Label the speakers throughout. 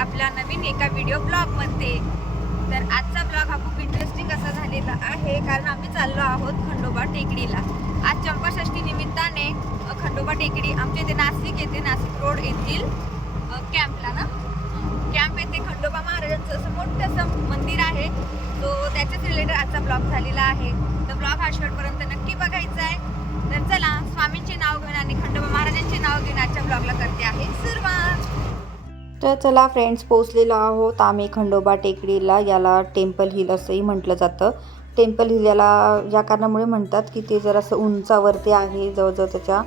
Speaker 1: आपल्या नवीन एका व्हिडिओ ब्लॉगमध्ये तर आजचा ब्लॉग हा खूप इंटरेस्टिंग असा झालेला आहे कारण आम्ही चाललो आहोत खंडोबा टेकडीला. आज चंपाषष्ठी निमित्ताने खंडोबा टेकडी आमच्या इथे नाशिक येथे नाशिक रोड येथील कॅम्पला ना? कॅम्प येथे खंडोबा महाराजांचं असं मोठं असं मंदिर आहे. तो त्याच्याच रिलेटेड आजचा ब्लॉग झालेला आहे. तर ब्लॉग हा शेवटपर्यंत नक्की बघायचा आहे तर चला स्वामींचे नाव घेऊन आणि खंडोबा महाराजांचे नाव घेऊन आजच्या ब्लॉगला करते आहे सुरुवात.
Speaker 2: तर चला फ्रेंड्स पोचलेलो आहोत आम्ही खंडोबा टेकडीला. याला टेम्पल हिल असंही म्हटलं जातं. टेम्पल हिल याला या कारणामुळे म्हणतात की ते जरासं उंचावरती आहे. जवळजवळ त्याच्या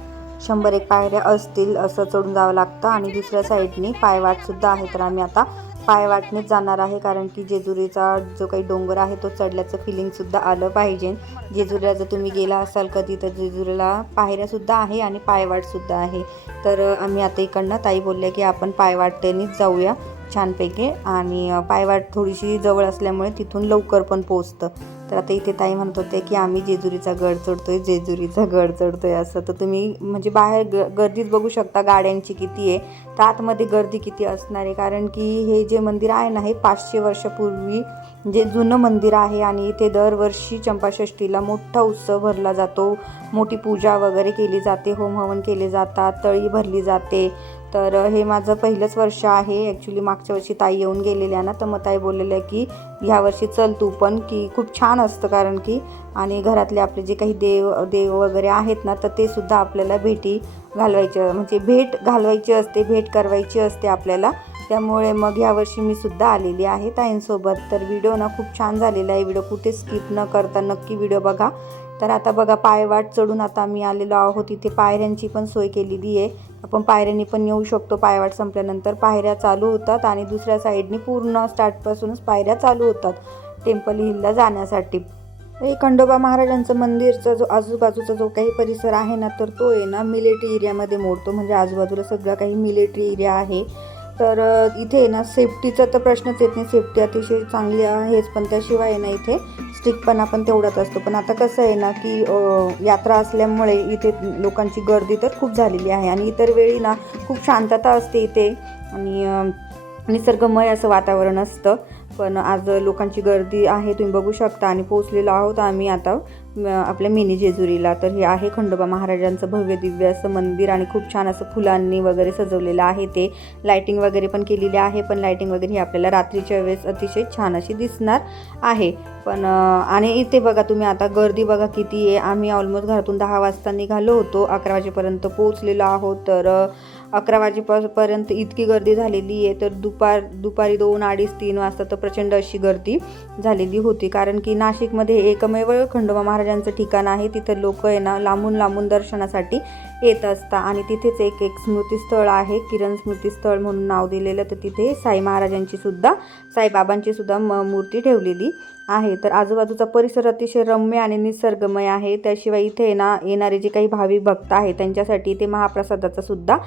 Speaker 2: शंभर एक पायऱ्या असतील असं चढून जावं लागतं. आणि दुसऱ्या साईडनी पायवाटसुद्धा आहे. तर आम्ही आता पायवाटनेच जाणार आहे. कारण की जेजुरीचा जो काही डोंगर आहे तो चढल्याचं फिलिंगसुद्धा आलं पाहिजे. जेजुरीला जर तुम्ही गेला असाल कधी तर जेजुरीला पायऱ्यासुद्धा आहे आणि पायवाटसुद्धा आहे. तर आम्ही आता इकडनं ताई बोलल्या की आपण पायवाटेनेच जाऊया छानपैकी आणि पायवाट थोडीशी जवळ असल्यामुळे तिथून लवकर पण पोचतं तर आता इथे ताई म्हणत होते की आम्ही जेजुरीचा गड चढतोय जेजुरीचा गड चढतोय असं. तर तुम्ही म्हणजे बाहेर ग गर्दीच बघू शकता गाड्यांची किती आहे. तर आतमध्ये गर्दी किती असणार आहे? कारण की हे जे मंदिर आहे ना हे पाचशे वर्षापूर्वी जे जुनं मंदिर आहे आणि इथे दरवर्षी चंपाषष्ठीला मोठा उत्सव भरला जातो. मोठी पूजा वगैरे केली जाते होम हवन केले जातात तळी भरली जाते. तर हे माझं पहिलंच वर्ष आहे. ॲक्च्युली मागच्या वर्षी ताई येऊन गेलेल्या ना तर मग ताई बोललेल्या की ह्या वर्षी चल तू पण की खूप छान असतं कारण की आणि घरातले आपले जे काही देव देव वगैरे आहेत ना तर ते सुद्धा आपल्याला भेटी घालवायचे म्हणजे भेट घालवायची असते भेट करवायची असते आपल्याला. त्यामुळे मग यावर्षी मी सुद्धा आलेली आहे ताईंसोबत. तर व्हिडिओ ना खूप छान झालेला आहे. व्हिडिओ कुठे स्किप न करता नक्की व्हिडिओ बघा. तर आता बघा पायवाट चढून आता आम्ही आलेलो आहोत. इथे पायऱ्यांची पण सोय केलेली आहे. आपण पायऱ्यांनी पण येऊ शकतो. पायवाट संपल्यानंतर पायऱ्या चालू होतात आणि दुसऱ्या साईडनी पूर्ण स्टार्टपासूनच पायऱ्या चालू होतात. टेम्पल हिलला जाण्यासाठी. हे खंडोबा महाराजांचं मंदिरचा जो आजूबाजूचा जो काही परिसर आहे ना तर तो आहे ना मिलिटरी एरियामध्ये मोडतो. म्हणजे आजूबाजूला सगळं काही मिलिटरी एरिया आहे. तर इथे आहे ना सेफ्टीचा तर प्रश्नच येत नाही. सेफ्टी अतिशय चांगली आहेच पण त्याशिवाय ना इथे स्ट्रिकपणा पण तेवढाच असतो. पण आता कसं आहे ना की यात्रा असल्यामुळे इथे लोकांची गर्दी तर खूप झालेली आहे. आणि इतर वेळी ना खूप शांतता असते इथे. आणि निसर्गमय असं वातावरण असतं. पण आज लोकांची गर्दी आहे तुम्ही बघू शकता. आणि पोचलेलो आहोत आम्ही आता आपल्या मिनी जेजुरीला. तर हे आहे खंडोबा महाराजांचं भव्य दिव्य असं मंदिर आणि खूप छान असं फुलांनी वगैरे सजवलेलं आहे ते. लायटिंग वगैरे पण केलेली आहे पण लायटिंग वगैरे ही आपल्याला रात्रीच्या वेळेस अतिशय छान अशी दिसणार आहे. पण आणि इथे बघा तुम्ही आता गर्दी बघा किती आहे. आम्ही ऑलमोस्ट घरातून दहा वाजता निघालो होतो अकरा वाजेपर्यंत पोहोचलेलो आहोत. तर अकरा वाजेपर्यंत इतकी गर्दी झालेली आहे तर दुपार दुपारी दोन अडीच तीन वाजता तर प्रचंड अशी गर्दी झालेली होती. कारण की नाशिकमध्ये एकमेव खंडोबा महाराजांचं ठिकाण आहे. तिथं लोक आहे ना लांबून लांबून दर्शनासाठी येत असता. आणि तिथेच एक एक स्मृतीस्थळ आहे किरण स्मृतीस्थळ म्हणून नाव दिलेलं. तर तिथे साई महाराजांची सुद्धा साईबाबांची सुद्धा म मूर्ती ठेवलेली आहे. तर आजूबाजूचा परिसर अतिशय रम्य आणि निसर्गमय आहे. त्याशिवाय इथे ना येणारे जे काही भाविक भक्त आहेत त्यांच्यासाठी इथे महाप्रसादाचा सुद्धा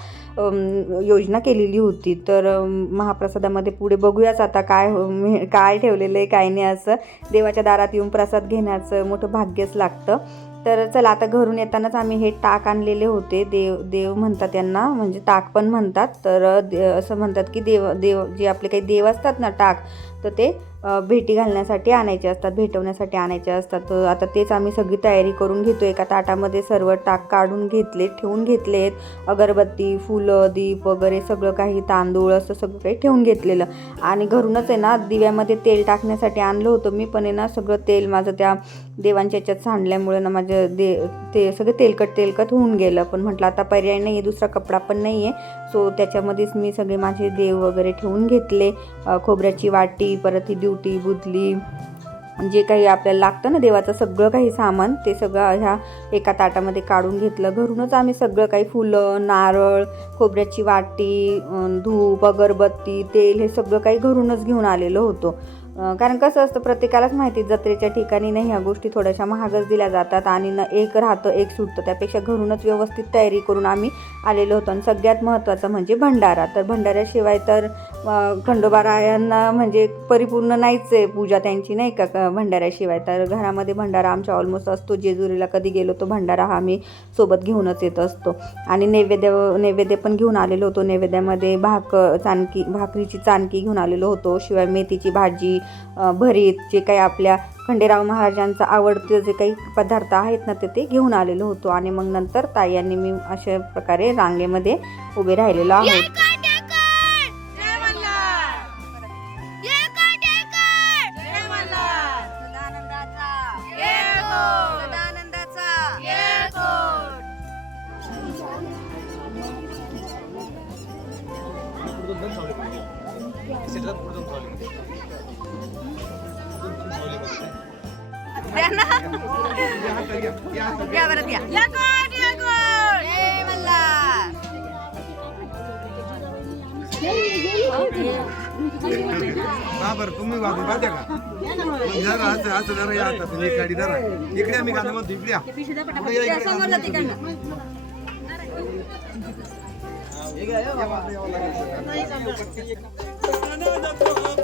Speaker 2: योजना केलेली होती. तर महाप्रसादामध्ये पुढे बघूयाच आता काय हो- काय ठेवलेलं आहे काय नाही असं. देवाच्या दारात येऊन प्रसाद घेण्याचं मोठं भाग्यच लागतं. तर चला आता घरून येतानाच आम्ही हे टाक आणलेले होते. देव देव म्हणतात यांना म्हणजे टाक पण म्हणतात. तर दे असं म्हणतात की देव देव जे आपले काही देव असतात ना टाक तर ते भेटी घालण्यासाठी आणायचे असतात भेटवण्यासाठी आणायचे असतात. तर आता तेच आम्ही सगळी तयारी करून घेतो एका ताटामध्ये सर्व टाक काढून घेतले ठेवून घेतलेत. अगरबत्ती फुलं दीप वगैरे सगळं काही तांदूळ असं सगळं काही ठेवून घेतलेलं. आणि घरूनच आहे ना दिव्यामध्ये तेल टाकण्यासाठी आणलं होतं. मी पण आहे ना सगळं तेल माझं त्या देवांच्या याच्यात सांडल्यामुळे ना माझं दे ते सगळं तेलकट तेलकट होऊन गेलं. पण म्हटलं आता पर्याय नाही आहे दुसरा कपडा पण नाही आहे सो त्याच्यामध्येच मी सगळे माझे देव वगैरे ठेवून घेतले. खोबऱ्याची वाटी परत ही ड्युटी बुदली जे काही आपल्याला लागतं ना देवाचं सगळं काही सामान ते सगळं ह्या एका ताटामध्ये काढून घेतलं. घरूनच आम्ही सगळं काही फुलं नारळ खोबऱ्याची वाटी धूप अगरबत्ती तेल हे सगळं काही घरूनच घेऊन आलेलो होतो. कारण कसं असतं प्रत्येकालाच माहिती जत्रेच्या ठिकाणी नाही ह्या गोष्टी थोड्याशा महागच दिल्या जातात आणि न एक राहतं एक सुटतं. त्यापेक्षा घरूनच व्यवस्थित तयारी करून आम्ही आलेलो होतो. आणि सगळ्यात महत्त्वाचं म्हणजे भंडारा. तर भंडाऱ्याशिवाय तर खंडोबारायांना म्हणजे परिपूर्ण नाहीच आहे पूजा त्यांची नाही का? भंडाऱ्याशिवाय. तर घरामध्ये भंडारा आमच्या ऑलमोस्ट असतो. जेजुरीला कधी गेलो तो भंडारा हा आम्ही सोबत घेऊनच येत असतो. आणि नैवेद्य नैवेद्य पण घेऊन आलेलो होतो. नैवेद्यामध्ये भाक चाणकी भाकरीची चाणकी घेऊन आलेलो होतो. शिवाय मेथीची भाजी भरीत जे काही आपल्या खंडेराव महाराजांचं आवडतं जे काही पदार्थ आहेत ना ते ते घेऊन आलेलो होतो. आणि मग नंतर ताई यांनी मी अशा प्रकारे रांगेमध्ये उभे राहिलेलो आहोत.
Speaker 1: या बरं या. जय मल्हार
Speaker 3: हा बरं तुम्ही वाजून पाहते का? जरा असं असं जरा या आता तुम्ही गाडी जरा इकडे आम्ही गाणं म्हणतो इकडे या. इकडे या, इकडे
Speaker 1: समोर जाते तिकडनं. हे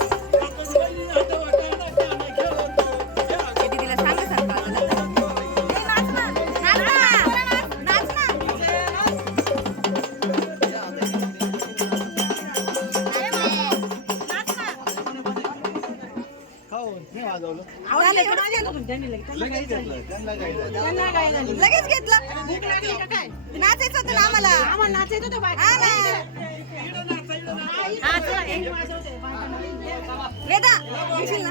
Speaker 1: लगेच घेतलं नाचायचं होतं ना आम्हाला. हा ना. वेदा घेशील ना?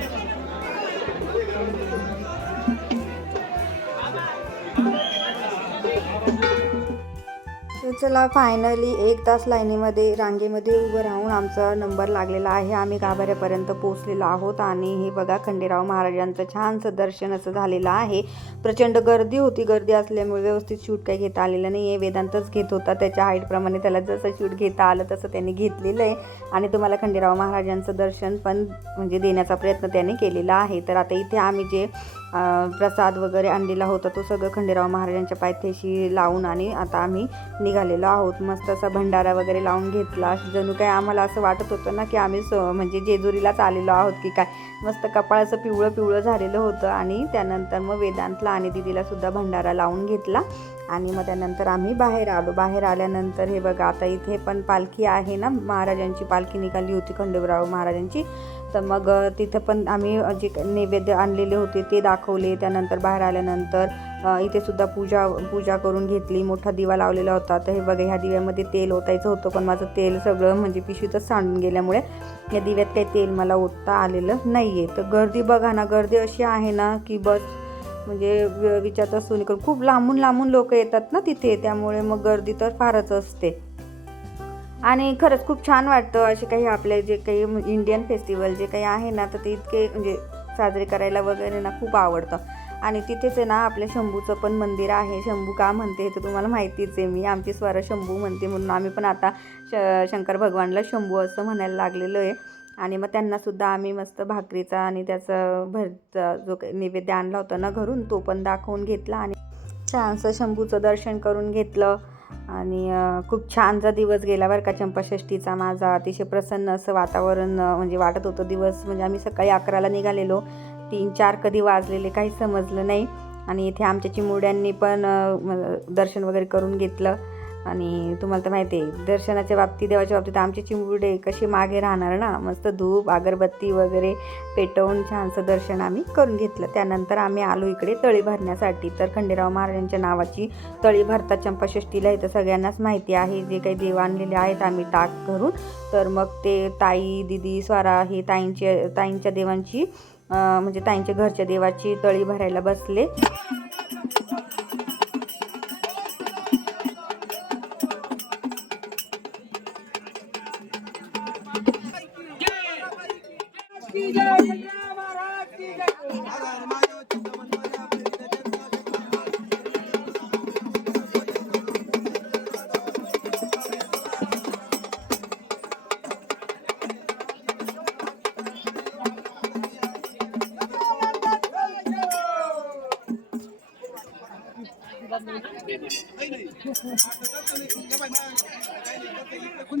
Speaker 2: चला फायनली एक तास लाईनीमध्ये रांगेमध्ये उभं राहून आमचा नंबर लागलेला आहे. आम्ही गाभाऱ्यापर्यंत पोहोचलेलो आहोत आणि हे बघा खंडेराव महाराजांचं छानसं दर्शन असं झालेलं आहे. प्रचंड गर्दी होती. गर्दी असल्यामुळे व्यवस्थित शूट काही घेता आलेलं नाही आहे वेदांतच घेत होता. त्याच्या हाईटप्रमाणे त्याला जसं शूट घेता आलं तसं त्यांनी घेतलेलं आहे. आणि तुम्हाला खंडेराव महाराजांचं दर्शन पण म्हणजे देण्याचा प्रयत्न त्याने केलेला आहे. तर आता इथे आम्ही जे प्रसाद वगैरे आणलेला होता तो सगळं खंडेराव महाराजांच्या पायथ्याशी लावून आणि आता आम्ही निघालेलो आहोत. मस्त असा भंडारा वगैरे लावून घेतला. जणू काय आम्हाला असं वाटत होतं ना की आम्ही स म्हणजे जेजुरीलाच आलेलो आहोत की काय? मस्त कपाळाचं पिवळं पिवळं झालेलं होतं आणि त्यानंतर मग वेदांतला आणि दिदीला सुद्धा भंडारा लावून घेतला. आणि मग त्यानंतर आम्ही बाहेर आलो. बाहेर आल्यानंतर हे बघा आता इथे पण पालखी आहे ना? महाराजांची पालखी निघाली होती खंडेराव महाराजांची. तर मग तिथं पण आम्ही जे नैवेद्य आणलेले होते ते दाखवले. त्यानंतर बाहेर आल्यानंतर इथे सुद्धा पूजा पूजा करून घेतली. मोठा दिवा लावलेला होता. तर हे बघा ह्या दिव्यामध्ये तेल ओतायचं होतं. पण माझं तेल सगळं म्हणजे पिशवीतच सांडून गेल्यामुळे या दिव्यात काही तेल मला ओतता आलेलं नाही आहे तर गर्दी बघा ना गर्दी अशी आहे ना की बस म्हणजे विचारता सोनी करून खूप लांबून लांबून लोक येतात ना तिथे. त्यामुळे मग गर्दी तर फारच असते. आणि खरंच खूप छान वाटतं असे काही आपले जे काही इंडियन फेस्टिवल जे काही आहे ना तर ते इतके म्हणजे साजरे करायला वगैरे ना खूप आवडतं. आणि तिथेच आहे ना आपल्या शंभूचं पण मंदिर आहे. शंभू का म्हणते तर तुम्हाला माहितीच आहे. मी आमची स्वर शंभू म्हणते म्हणून आम्ही पण आता श शंकर भगवानला शंभू असं म्हणायला लागलेलो आहे. आणि मग त्यांनासुद्धा आम्ही मस्त भाकरीचा आणि त्याचं भरचा जो काही नैवेद्य आणला होता ना घरून तो पण दाखवून घेतला आणि छानसं शंभूचं दर्शन करून घेतलं. आणि खूप छानचा दिवस गेला बरं का चंपाषष्टीचा माझा. अतिशय प्रसन्न असं वातावरण म्हणजे वाटत होतं दिवस. म्हणजे आम्ही सकाळी अकराला निघालेलो. तीन चार कधी वाजलेले काही समजलं नाही. आणि इथे आमच्या चिमुड्यांनी पण दर्शन वगैरे करून घेतलं. आणि तुम्हाला तर माहिती आहे दर्शनाच्या बाबतीत देवाच्या बाबतीत आमचे चिंबुडे कसे मागे राहणार ना? मस्त धूप अगरबत्ती वगैरे पेटवून छानसं दर्शन आम्ही करून घेतलं. त्यानंतर आम्ही आलो इकडे तळी भरण्यासाठी. तर खंडेराव महाराजांच्या नावाची तळी भरतात चंपाषष्टीला इथं सगळ्यांनाच माहिती आहे. जे काही देव आणलेले आहेत आम्ही ताक करून. तर मग ते ताई दिदी स्वारा हे ताईंचे ताईंच्या देवांची म्हणजे ताईंच्या घरच्या देवाची तळी भरायला बसले. Yeah, yeah, yeah.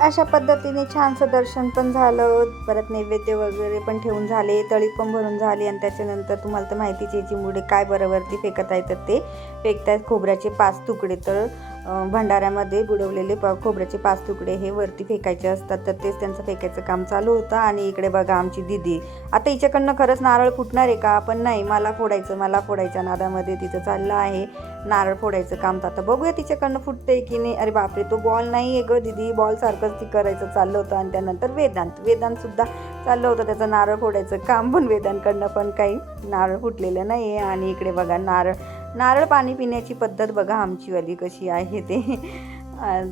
Speaker 2: अशा पद्धतीने छानसं दर्शन पण झालं. परत नैवेद्य वगैरे पण ठेवून झाले. तळी पण भरून झाली आणि त्याच्यानंतर तुम्हाला तर माहितीच आहे चिमुडे काय बरोबरती फेकत आहेत तर ते. फेकतायत खोबऱ्याचे पाच तुकडे तर भंडाऱ्यामध्ये बुडवलेले प खोबऱ्याचे पाच तुकडे हे वरती फेकायचे असतात. तर तेच त्यांचं फेकायचं काम चालू होतं आणि इकडे बघा आमची दिदी. आता हिच्याकडनं खरंच नारळ फुटणार आहे का? पण नाही मला फोडायचं मला फोडायच्या नादामध्ये तिचं चाललं आहे. नारळ फोडायचं काम तर आता बघूया तिच्याकडनं फुटते की नाही. अरे बापरे तो बॉल नाही आहे ग दिदी. बॉल सारखंच ती करायचं चाललं होतं आणि त्यानंतर वेदांत. वेदांतसुद्धा चाललं होतं त्याचं नारळ फोडायचं काम पण वेदांकडनं पण काही नारळ फुटलेलं नाही आहे आणि इकडे बघा नारळ नारळ पाणी पिण्याची पद्धत बघा आमचीवाली कशी आहे ते.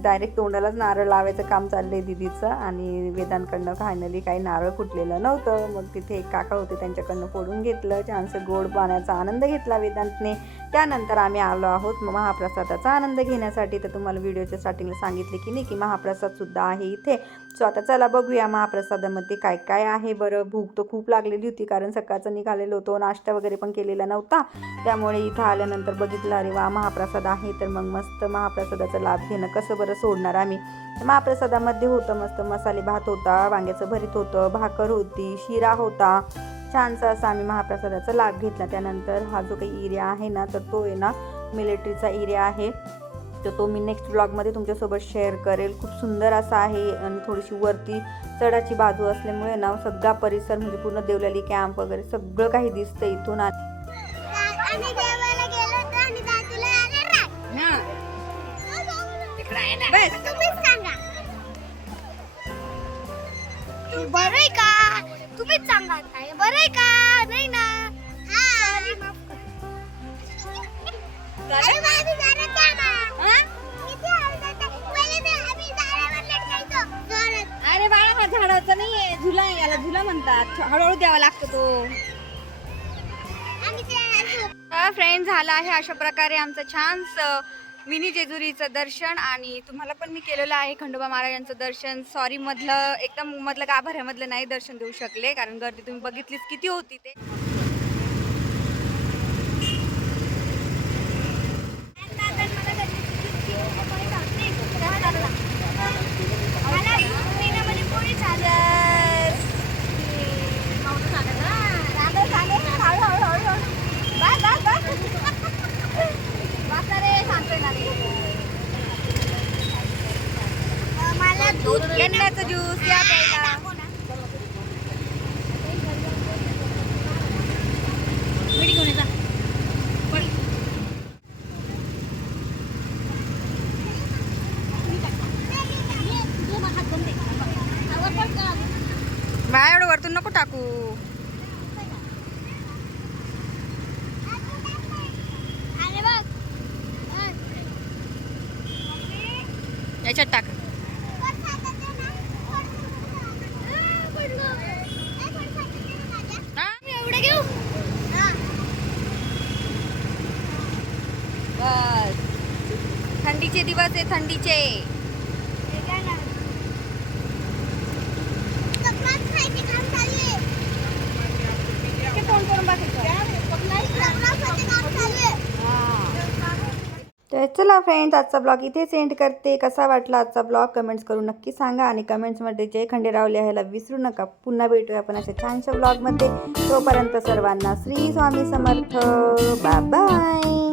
Speaker 2: डायरेक्ट तोंडालाच नारळ लावायचं काम चाललं आहे दिदीचं आणि वेदांकडनं फायनली काही नारळ फुटलेलं नव्हतं. मग तिथे एक काका होते त्यांच्याकडनं फोडून घेतलं. छानसं गोड पाण्याचा आनंद घेतला वेदांतने. त्यानंतर आम्ही आलो आहोत मग महाप्रसादाचा आनंद घेण्यासाठी. तर तुम्हाला व्हिडिओच्या स्टार्टिंगला सांगितले की नाही की महाप्रसादसुद्धा आहे इथे. सो आता चला बघूया महाप्रसादामध्ये काय काय आहे. बरं भूक तर खूप लागलेली होती कारण सकाळचं निघालेलो होतो. नाश्ता वगैरे पण केलेला नव्हता. त्यामुळे इथं आल्यानंतर बघितलं अरे वा महाप्रसाद आहे. तर मग मस्त महाप्रसादाचा लाभ घेणं कसं बरं सोडणार आम्ही? महाप्रसादामध्ये होतं मस्त मसाले भात होता वांग्याचं भरीत होतं भाकर होती शिरा होता. छानसा असा आम्ही महाप्रसादाचा लाभ घेतला. त्यानंतर हा जो काही एरिया आहे ना तर तो आहे ना मिलिटरीचा एरिया आहे. तर तो मी नेक्स्ट ब्लॉगमध्ये तुमच्यासोबत शेअर करेल. खूप सुंदर असा आहे आणि थोडीशी वरती चढाची बाजू असल्यामुळे ना सगळा परिसर म्हणजे पूर्ण देवलाली कॅम्प वगैरे सगळं काही दिसतं इथून.
Speaker 1: बस.
Speaker 4: तुम्हीच सांगा. तू बरं आहे का? तुम्हीच सांगा काय बरं आहे का? नाही ना? अरे बा, आम्ही जाणार त्या ना. किती आवडतं ते. पहिले ते आम्ही झाडावर लटकायचो. जोरात.
Speaker 1: अरे बाळा हा झाडाचा नाहीये. झुला आहे, याला. झुला म्हणतात. हळूहळू द्यावा लागतो तो.
Speaker 4: आम्ही ते
Speaker 1: फ्रेंड झाला आहे अशा प्रकारे आमचं छान मिनी जेजुरीचं दर्शन आणि तुम्हाला पण मी केलेलं आहे खंडोबा महाराजांचं दर्शन. सॉरी मधलं एकदम मधलं गाभाऱ्यामधलं नाही दर्शन देऊ शकले कारण गर्दी तुम्ही बघितलीच किती होती ते
Speaker 4: मला महिन्यामध्ये पोळी मला दूध
Speaker 1: गेंड्याचं ज्यूस या प्यायला विडी घेऊन ये जा. पळ. काय एवढं वरतून नको टाकू. याच्यात टाक. बस. थंडीचे दिवस आहे थंडीचे.
Speaker 2: चला फ्रेंड्स आजचा ब्लॉग इथे सेंड करते. कसा वाटला आजचा ब्लॉग कमेंट्स करून नक्की सांगा आणि कमेंट्समध्ये जय खंडेराव लिहायला विसरू नका. पुन्हा भेटूया आपण अशा छानशा ब्लॉगमध्ये तोपर्यंत सर्वांना श्री स्वामी समर्थ. Bye bye